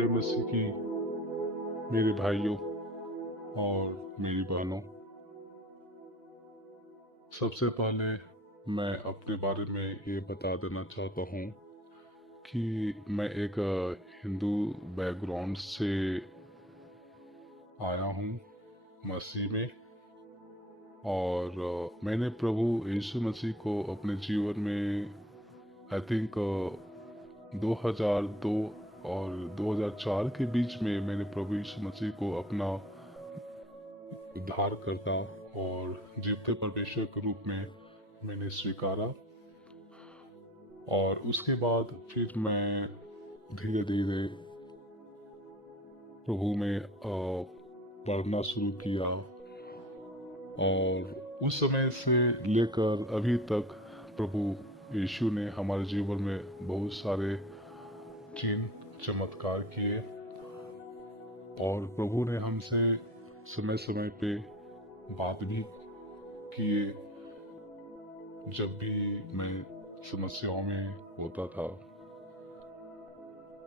प्रिय मसीह की मेरे भाइयों और मेरी बहनों, सबसे पहले मैं अपने बारे में ये बता देना चाहता हूँ कि मैं एक हिंदू बैकग्राउंड से आया हूँ मसीह में। और मैंने प्रभु यीशु मसीह को अपने जीवन में आई थिंक 2002 और 2004 के बीच में मैंने प्रभु यीशु मसीह को अपना उद्धारकर्ता और जीवते परमेश्वर के रूप में मैंने स्वीकारा। और उसके बाद फिर मैं धीरे धीरे प्रभु में पढ़ना शुरू किया। और उस समय से लेकर अभी तक प्रभु यीशु ने हमारे जीवन में बहुत सारे चिन्ह चमत्कार किए। और प्रभु ने हमसे समय समय पे बात भी किए जब भी मैं समस्याओं में होता था।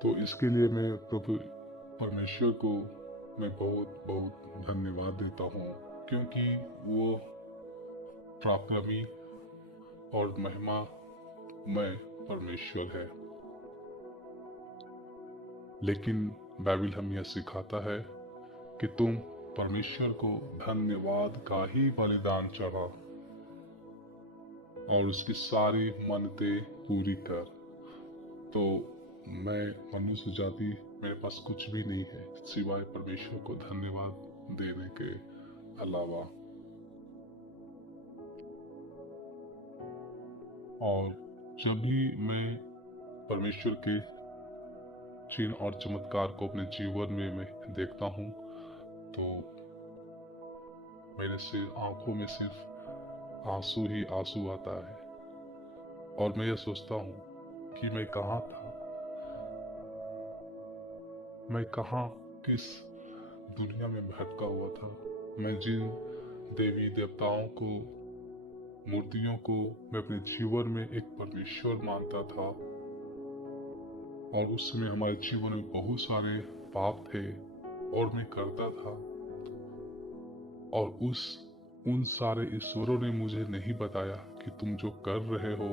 तो इसके लिए मैं प्रभु परमेश्वर को मैं बहुत बहुत धन्यवाद देता हूँ, क्योंकि वो पराक्रमी और महिमामय परमेश्वर है। लेकिन बाइबल हमें यह सिखाता है कि तुम परमेश्वर को धन्यवाद का ही बलिदान चढ़ा और उसकी सारी मन्नतें पूरी कर। तो मैं मनुष्य जाति, मेरे पास कुछ भी नहीं है सिवाय परमेश्वर को धन्यवाद देने के अलावा। और जब भी मैं परमेश्वर के चिन्ह और चमत्कार को अपने जीवन में मैं देखता हूँ तो मेरे आंखों में सिर्फ आंसू ही आंसू आता है। और मैं यह सोचता हूँ कि मैं कहाँ था, मैं कहाँ किस दुनिया में भटका हुआ था। मैं जिन देवी देवताओं को, मूर्तियों को मैं अपने जीवन में एक परमेश्वर मानता था, और उस समय हमारे जीवन में बहुत सारे पाप थे और मैं करता था। और उन सारे ईश्वरों ने मुझे नहीं बताया कि तुम जो कर रहे हो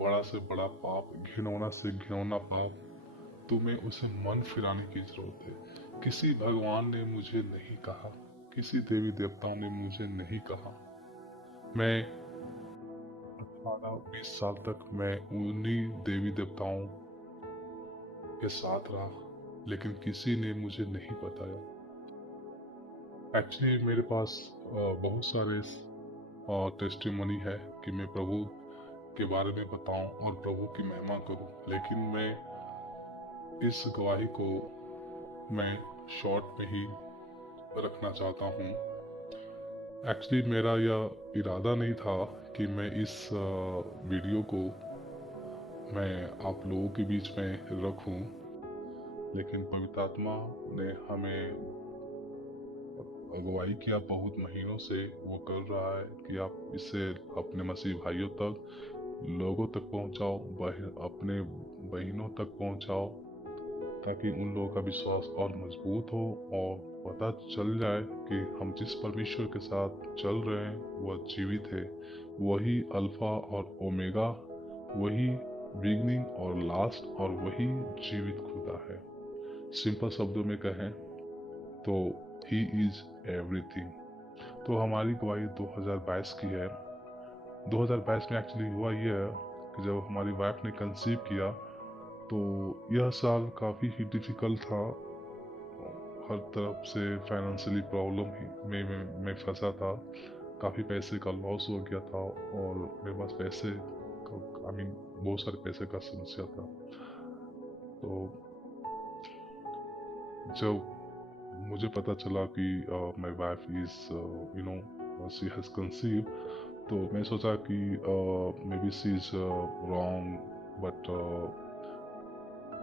बड़ा से बड़ा पाप, घिनौना से घिनौना पाप, तुम्हें उसे मन फिराने की जरूरत है। किसी भगवान ने मुझे नहीं कहा, किसी देवी देवताओं ने मुझे नहीं कहा। मैं 18-20 साल तक मैं उन्हीं देवी देवताओं के साथ रहा, लेकिन किसी ने मुझे नहीं बताया। एक्चुअली मेरे पास बहुत सारे टेस्टिमनी है कि मैं प्रभु के बारे में बताऊं और प्रभु की महिमा करूं, लेकिन मैं इस गवाही को मैं शॉर्ट में ही रखना चाहता हूं। एक्चुअली मेरा यह इरादा नहीं था कि मैं इस वीडियो को मैं आप लोगों के बीच में रखूं, लेकिन पवित्र आत्मा ने हमें अगुवाई किया बहुत महीनों से। वो कर रहा है कि आप इसे अपने मसीह भाइयों तक, लोगों तक पहुंचाओ, अपने बहनों तक पहुंचाओ, ताकि उन लोगों का विश्वास और मजबूत हो और पता चल जाए कि हम जिस परमेश्वर के साथ चल रहे हैं वह जीवित है। वही अल्फा और ओमेगा, वही बिगनिंग और लास्ट, और वही जीवित खुदा है। सिंपल शब्दों में कहें तो ही इज एवरीथिंग। तो हमारी गवाही 2022 की है। 2022 में एक्चुअली हुआ यह कि जब हमारी वाइफ ने कंसीव किया तो यह साल काफ़ी ही डिफ़िकल्ट था। हर तरफ से फाइनेंशियली प्रॉब्लम ही मैं फंसा था। काफ़ी पैसे का लॉस हो गया था और मेरे पास पैसे बहुत सारे पैसे का समस्या था। तो जब मुझे पता चला कि my wife is she has conceive, तो मैं सोचा कि may be she is wrong, but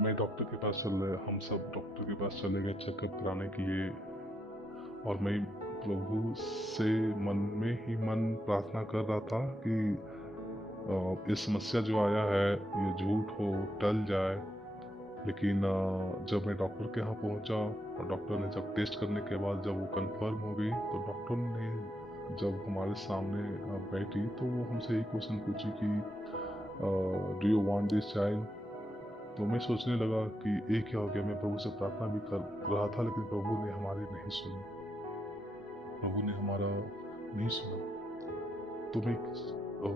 मैं डॉक्टर के पास हम सब डॉक्टर के पास चले गए चेकअप कराने के लिए। और मैं प्रभु से मन में ही मन प्रार्थना कर रहा था कि ये समस्या जो आया है ये झूठ हो, टल जाए, लेकिन जब मैं डॉक्टर के यहाँ पहुँचा और डॉक्टर ने जब टेस्ट करने के बाद जब वो कंफर्म हो गई, तो डॉक्टर ने जब हमारे सामने बैठी तो वो हमसे यही क्वेश्चन पूछी कि do you want this child. तो मैं सोचने लगा कि ये क्या हो गया। मैं प्रभु से प्रार्थना भी कर रहा था, लेकिन प्रभु ने हमारी नहीं सुनी, प्रभु ने हमारा नहीं सुना। तो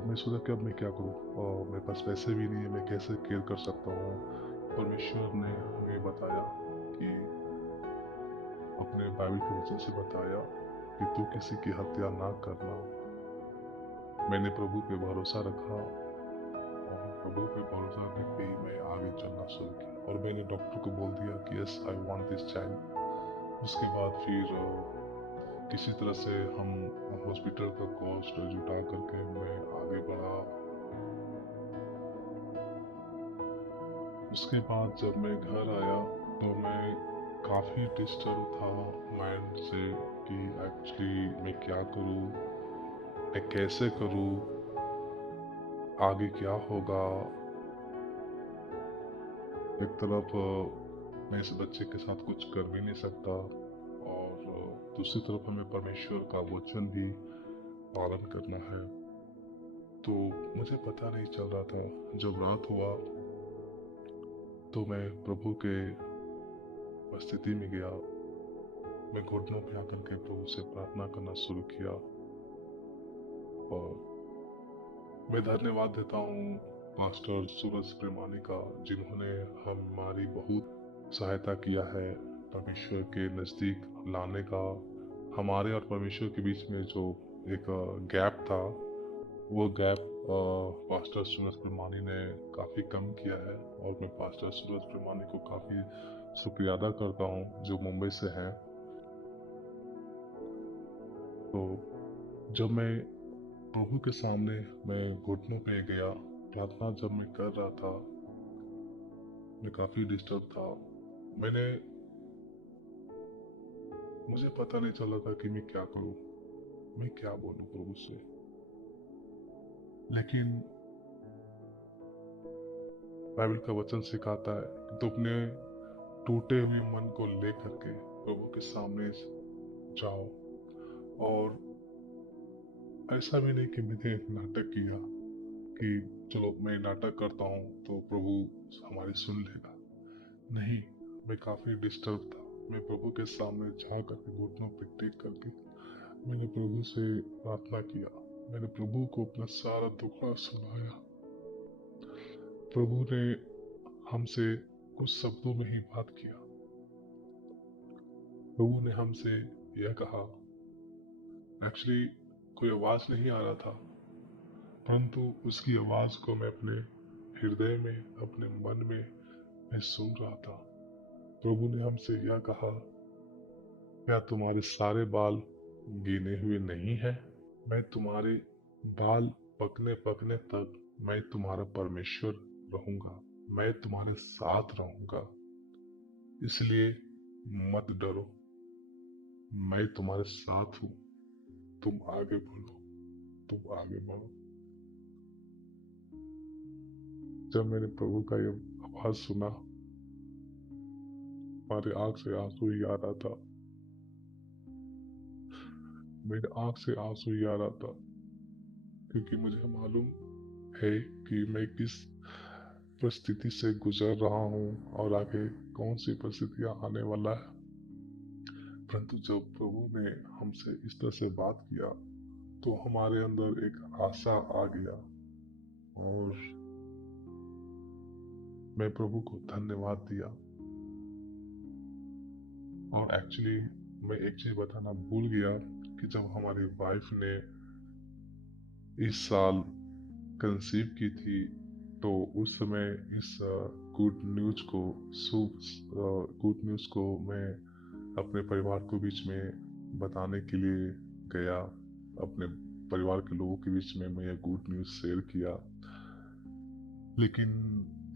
मैं सोचा कि अब मैं क्या करूँ, और मेरे पास पैसे भी नहीं है, मैं कैसे केयर कर सकता हूँ। परमेश्वर ने हमें बताया कि अपने बाइबल के वचन से बताया कि तू किसी की हत्या ना करना। मैंने प्रभु पे भरोसा रखा, और प्रभु पे भरोसा रख के ही मैं आगे चलना शुरू किया, और मैंने डॉक्टर को बोल दिया कि yes I want this child. उसके बाद फिर किसी तरह से हम हॉस्पिटल का कॉस्ट जुटा करके मैं आगे बढ़ा। उसके बाद जब मैं घर आया तो मैं काफ़ी डिस्टर्ब था माइंड से कि एक्चुअली मैं क्या करूँ, मैं कैसे करूँ, आगे क्या होगा। एक तरफ मैं इस बच्चे के साथ कुछ कर भी नहीं सकता, और दूसरी तरफ हमें परमेश्वर का वचन भी पालन करना है। तो मुझे पता नहीं चल रहा था। जब रात हुआ तो मैं प्रभु के उपस्थिति में गया। मैं घुटनों पे आकर के प्रभु से प्रार्थना करना शुरू किया, और मैं धन्यवाद देता हूँ पास्टर सूरज प्रेमानी का, जिन्होंने हमारी बहुत सहायता किया है परमेश्वर के नज़दीक लाने का। हमारे और परमेश्वर के बीच में जो एक गैप था, वो गैप पास्टर सूरज प्रेमानी ने काफ़ी कम किया है, और मैं पास्टर सूरज प्रेमानी को काफ़ी शुक्रिया अदा करता हूँ, जो मुंबई से हैं। तो जब मैं प्रभु के सामने मैं घुटनों पे गया, प्रार्थना जब मैं कर रहा था, मैं काफ़ी डिस्टर्ब था। मुझे पता नहीं चल रहा था कि मैं क्या करूं, मैं क्या बोलूं प्रभु से। लेकिन बाइबल का वचन सिखाता है कि तू अपने टूटे हुए मन को लेकर के प्रभु के सामने जाओ। और ऐसा भी नहीं कि मैंने नाटक किया कि चलो मैं नाटक करता हूँ तो प्रभु हमारी सुन लेगा। नहीं, मैं काफ़ी डिस्टर्ब था। मैं प्रभु के सामने जा करके घुटनों पे टेक करके मैंने प्रभु से प्रार्थना किया। मैंने प्रभु को अपना सारा दुखड़ा सुनाया। प्रभु ने हमसे कुछ शब्दों में ही बात किया। प्रभु ने हमसे यह कहा, एक्चुअली कोई आवाज नहीं आ रहा था, परंतु उसकी आवाज को मैं अपने हृदय में, अपने मन में मैं सुन रहा था। प्रभु ने हमसे यह कहा, क्या तुम्हारे सारे बाल गिने हुए नहीं है? मैं तुम्हारे बाल पकने पकने तक मैं तुम्हारा परमेश्वर रहूंगा, मैं तुम्हारे साथ रहूंगा। इसलिए मत डरो, मैं तुम्हारे साथ हूँ। तुम आगे बढ़ो, तुम आगे बढ़ो। जब मैंने प्रभु का ये आवाज सुना, हमारे आंख से आंसू ही आ रहा था, मेरे आंख से आंसू ही आ रहा था, क्योंकि मुझे मालूम है कि मैं किस परिस्थिति से गुजर रहा हूँ और आगे कौन सी परिस्थितियां आने वाला है। परंतु जब प्रभु ने हमसे इस तरह से बात किया तो हमारे अंदर एक आशा आ गया, और मैं प्रभु को धन्यवाद दिया। और एक्चुअली मैं एक चीज बताना भूल गया कि जब हमारी वाइफ ने इस साल कंसीव की थी, तो उस समय इस गुड न्यूज को गुड न्यूज को मैं अपने परिवार को बीच में बताने के लिए गया। अपने परिवार के लोगों के बीच में मैं ये गुड न्यूज शेयर किया। लेकिन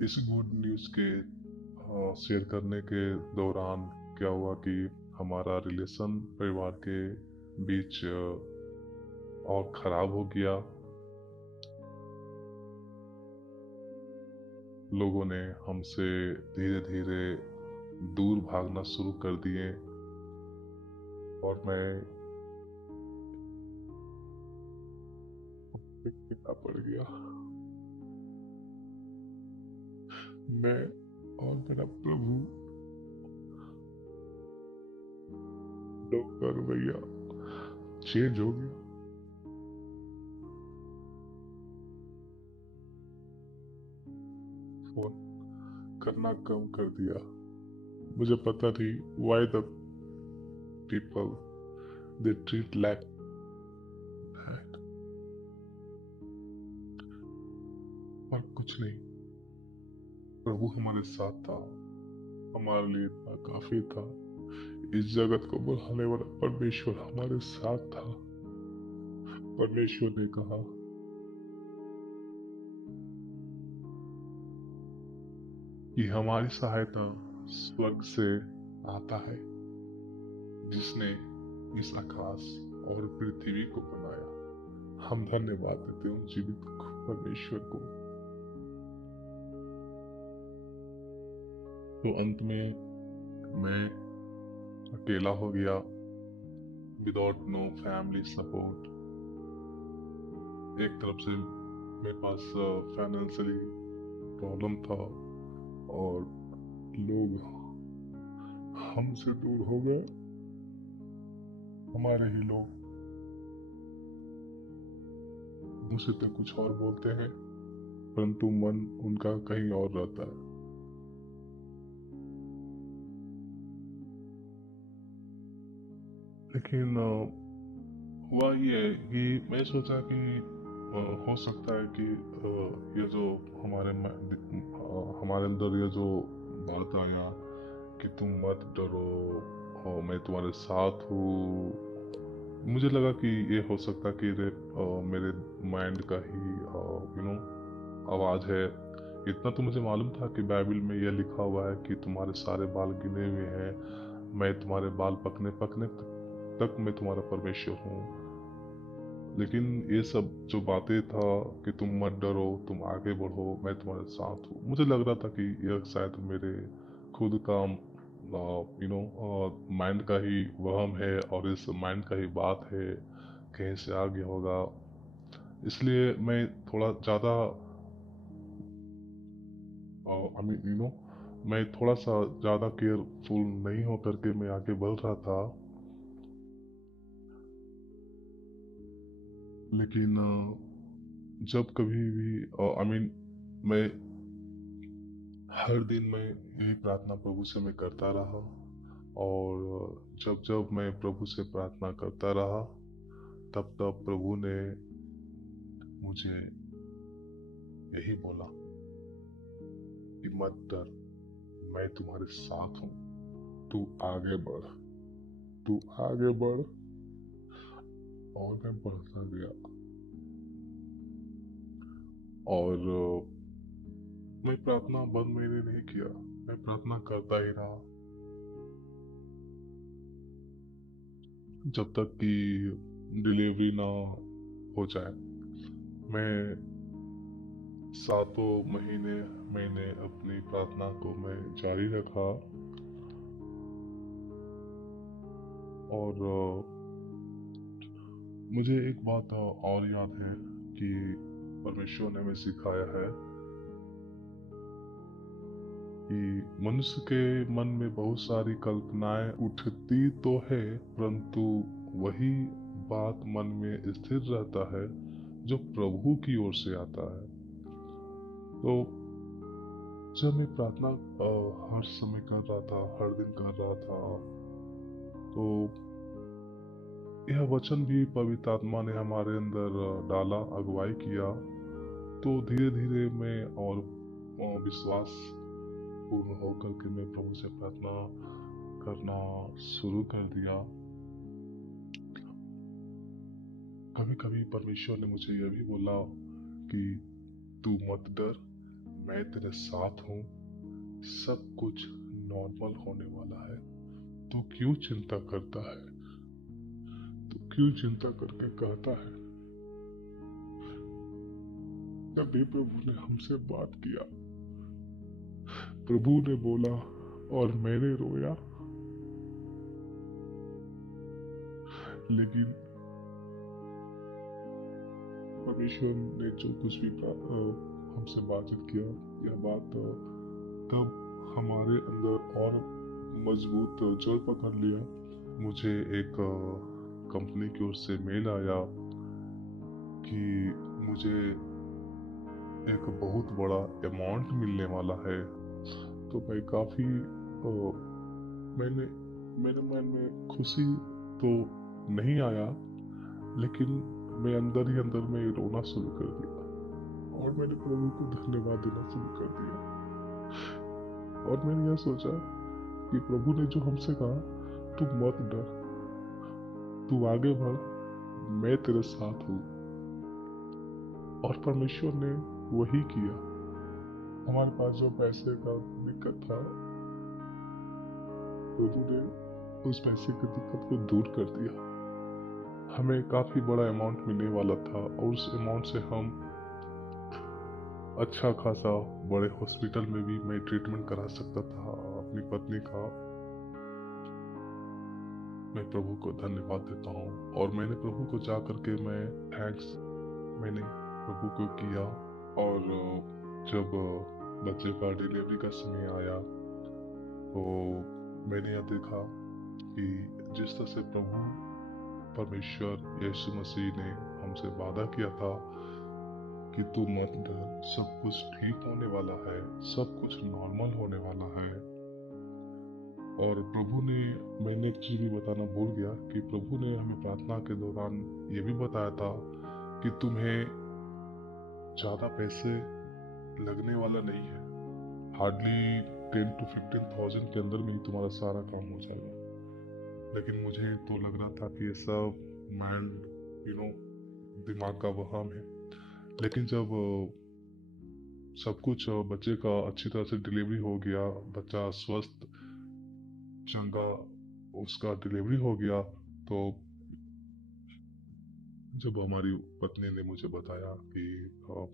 इस गुड न्यूज के शेयर करने के दौरान क्या हुआ कि हमारा रिलेशन परिवार के बीच और खराब हो गया। लोगों ने हमसे धीरे धीरे दूर भागना शुरू कर दिए और मैं अकेला पड़ गया। मैं और मेरा प्रभु लोग का रवैया चेंज हो गया। फोन करना कम कर दिया। मुझे पता नहीं why the people they treat like that। और कुछ नहीं, प्रभु हमारे साथ था, हमारे लिए इतना काफी था। इस जगत को बढ़ाने वाला परमेश्वर हमारे साथ था। परमेश्वर ने कहा कि हमारी सहायता स्वर्ग से आता है, जिसने इस आकाश और पृथ्वी को बनाया। हम धन्यवाद देते हैं उन जीवित परमेश्वर को। तो अंत में मैं अकेला हो गया, विदाउट नो फैमिली सपोर्ट। एक तरफ से मेरे पास फाइनेंशियली प्रॉब्लम था और लोग हमसे दूर हो गए। हमारे ही लोग मुझसे तो कुछ और बोलते हैं, परंतु मन उनका कहीं और रहता है। लेकिन हुआ ये कि मैं सोचा कि हो सकता है कि ये जो हमारे अंदर ये जो बात आया कि तुम मत डरो और मैं तुम्हारे साथ हूँ, मुझे लगा कि ये हो सकता कि मेरे माइंड का ही आवाज़ है। इतना तो मुझे मालूम था कि बाइबल में यह लिखा हुआ है कि तुम्हारे सारे बाल गिने हुए हैं, मैं तुम्हारे बाल पकने पकने तक मैं तुम्हारा परमेश्वर हूँ। लेकिन ये सब जो बातें था कि तुम मत डरो, तुम आगे बढ़ो, मैं तुम्हारे साथ हूँ, मुझे लग रहा था कि यह शायद मेरे खुद का माइंड का ही वहम है और इस माइंड का ही बात है, कहीं से आ गया होगा। इसलिए मैं थोड़ा ज़्यादा मैं थोड़ा सा ज़्यादा केयरफुल नहीं हो करके मैं आगे बढ़ रहा था। लेकिन जब कभी भी मैं हर दिन मैं यही प्रार्थना प्रभु से मैं करता रहा और जब जब मैं प्रभु से प्रार्थना करता रहा तब तब प्रभु ने मुझे यही बोला कि मत डर, मैं तुम्हारे साथ हूँ, तू आगे बढ़, तू आगे बढ़। और मैं बढ़ता गया और मैं प्रार्थना बंद मैंने नहीं किया, मैं प्रार्थना करता ही रहा जब तक कि डिलीवरी ना हो जाए। मैं 7 महीने मैंने अपनी प्रार्थना को मैं जारी रखा और मुझे एक बात और याद है कि परमेश्वर ने हमें सिखाया है कि मनुष्य के मन में बहुत सारी कल्पनाएं उठती तो है, परंतु वही बात मन में स्थिर रहता है जो प्रभु की ओर से आता है। तो जब मैं प्रार्थना हर समय कर रहा था, हर दिन कर रहा था, तो यह वचन भी पवित्र आत्मा ने हमारे अंदर डाला, अगुवाई किया। तो धीरे धीरे मैं और विश्वास पूर्ण होकर के मैं प्रभु से प्रार्थना करना शुरू कर दिया। कभी कभी परमेश्वर ने मुझे यह भी बोला कि तू मत डर, मैं तेरे साथ हूँ, सब कुछ नॉर्मल होने वाला है, तू क्यों चिंता करता है, तू क्यों चिंता करके कहता है। तभी प्रभु ने हमसे बात किया प्रभु ने बोला और मैंने रोया, लेकिन परमेश्वर ने जो कुछ भी हमसे बातचीत किया, यह बात तब हमारे अंदर और मजबूत जड़ पकड़ लिया। मुझे एक कंपनी की ओर से मेल आया कि मुझे एक बहुत बड़ा अमाउंट मिलने वाला है। तो मैं काफ़ी मेरे मन में खुशी तो नहीं आया, लेकिन मैं अंदर ही अंदर में रोना शुरू कर दिया और मैंने प्रभु को धन्यवाद देना शुरू कर दिया। और मैंने यह सोचा कि प्रभु ने जो हमसे कहा, तू मत डर, तू आगे बढ़, मैं तेरे साथ हूँ। और परमेश्वर ने वही किया। हमारे पास जो पैसे का दिक्कत था, प्रभु ने उस पैसे की दिक्कत को दूर कर दिया। हमें काफी बड़ा अमाउंट मिलने वाला था और उस अमाउंट से हम अच्छा खासा बड़े हॉस्पिटल में भी मैं ट्रीटमेंट करा सकता था अपनी पत्नी का। मैं प्रभु को धन्यवाद देता हूँ और मैंने प्रभु को जा करके मैंने प्रभु को किया। और जब बच्चे का डिलीवरी का समय आया तो मैंने यह देखा कि जिस तरह से प्रभु परमेश्वर यीशु मसीह ने हमसे वादा किया था कि तू मत डर, सब कुछ ठीक होने वाला है, सब कुछ नॉर्मल होने वाला है। और प्रभु ने, मैंने एक चीज भी बताना भूल गया कि प्रभु ने हमें प्रार्थना के दौरान ये भी बताया था कि तुम्हें ज्यादा पैसे लगने वाला नहीं है, हार्डली 10 to 15,000 के अंदर में ही तुम्हारा सारा काम हो जाएगा। लेकिन मुझे तो लग रहा था कि ये सब दिमाग का वहम है। लेकिन जब सब कुछ बच्चे का अच्छी तरह से डिलीवरी हो गया, बच्चा स्वस्थ चंगा उसका डिलीवरी हो गया, तो जब हमारी पत्नी ने मुझे बताया कि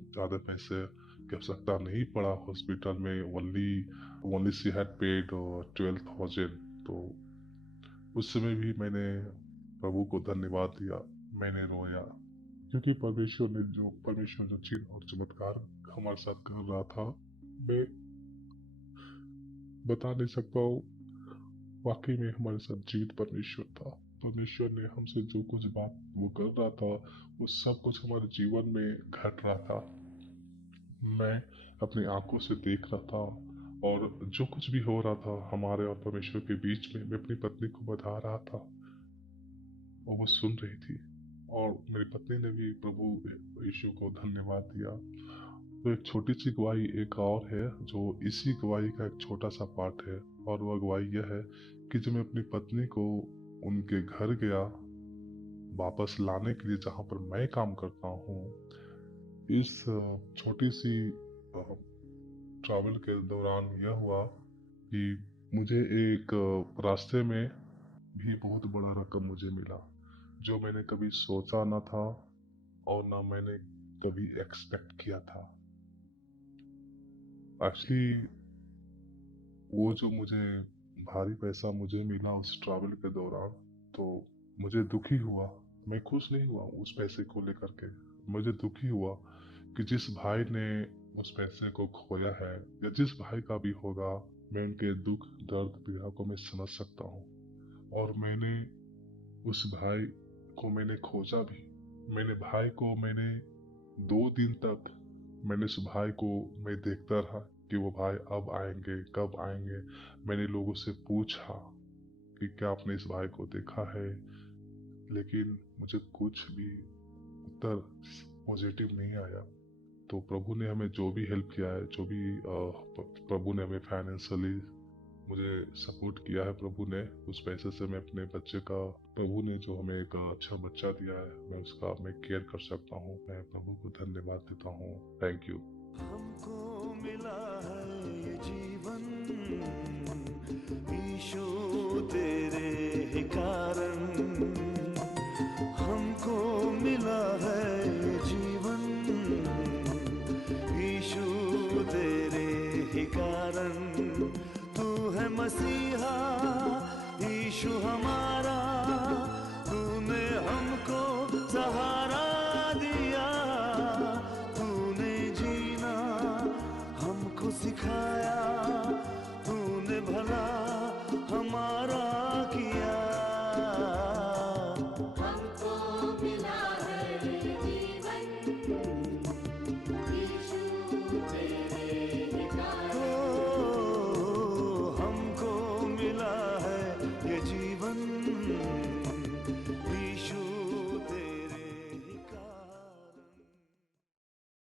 ज़्यादा पैसे की आवश्यकता नहीं पड़ा हॉस्पिटल में, ओनली शी हैड पेड 12,000, तो उस समय भी मैंने प्रभु को धन्यवाद दिया, मैंने रोया, क्योंकि परमेश्वर जो चीज और चमत्कार हमारे साथ कर रहा था, मैं बता नहीं सकता हूँ। वाकई में हमारे साथ जीवित परमेश्वर था। परमेश्वर ने हमसे जो कुछ बात वो कर रहा था, वो सब कुछ हमारे जीवन में घट रहा था। मैं अपनी आंखों से देख रहा था और जो कुछ भी हो रहा था हमारे और परमेश्वर के बीच में, मैं अपनी पत्नी को बता रहा था और वो सुन रही थी। और मेरी पत्नी ने भी प्रभु यीशु को धन्यवाद दिया। तो एक छोटी सी गवाही एक और है जो इसी गवाही का एक छोटा सा पार्ट है, और वह गवाही यह है कि जब मैं अपनी पत्नी को उनके घर गया वापस लाने के लिए, जहाँ पर मैं काम करता हूँ, इस छोटी सी ट्रैवल के दौरान यह हुआ कि मुझे एक रास्ते में भी बहुत बड़ा रकम मुझे मिला, जो मैंने कभी सोचा ना था और ना मैंने कभी एक्सपेक्ट किया था। एक्चुअली वो जो मुझे भारी पैसा मुझे मिला उस ट्रैवल के दौरान, तो मुझे दुखी हुआ। मैं खुश नहीं हुआ उस पैसे को लेकर के। मुझे दुखी हुआ कि जिस भाई ने उस पैसे को खोया है, या जिस भाई का भी होगा, मैं उनके दुख दर्द पीड़ा को मैं समझ सकता हूँ। और मैंने उस भाई को मैंने खोजा भी। मैंने 2 दिन तक मैंने उस भाई को मैं देखता रहा कि वो भाई अब आएंगे, कब आएंगे। मैंने लोगों से पूछा कि क्या आपने इस भाई को देखा है, लेकिन मुझे कुछ भी उत्तर पॉजिटिव नहीं आया। तो प्रभु ने हमें जो भी हेल्प किया है, जो भी प्रभु ने हमें फाइनेंशियली मुझे सपोर्ट किया है, प्रभु ने उस पैसे से मैं अपने बच्चे का, प्रभु ने जो हमें एक अच्छा बच्चा दिया है, मैं केयर कर सकता हूँ। मैं प्रभु को धन्यवाद देता हूँ। Thank you. हमको मिला है ये जीवन यीशु तेरे ही कारण, हमको मिला है ये जीवन यीशु तेरे ही कारण। मसीहा, यीशु हमारा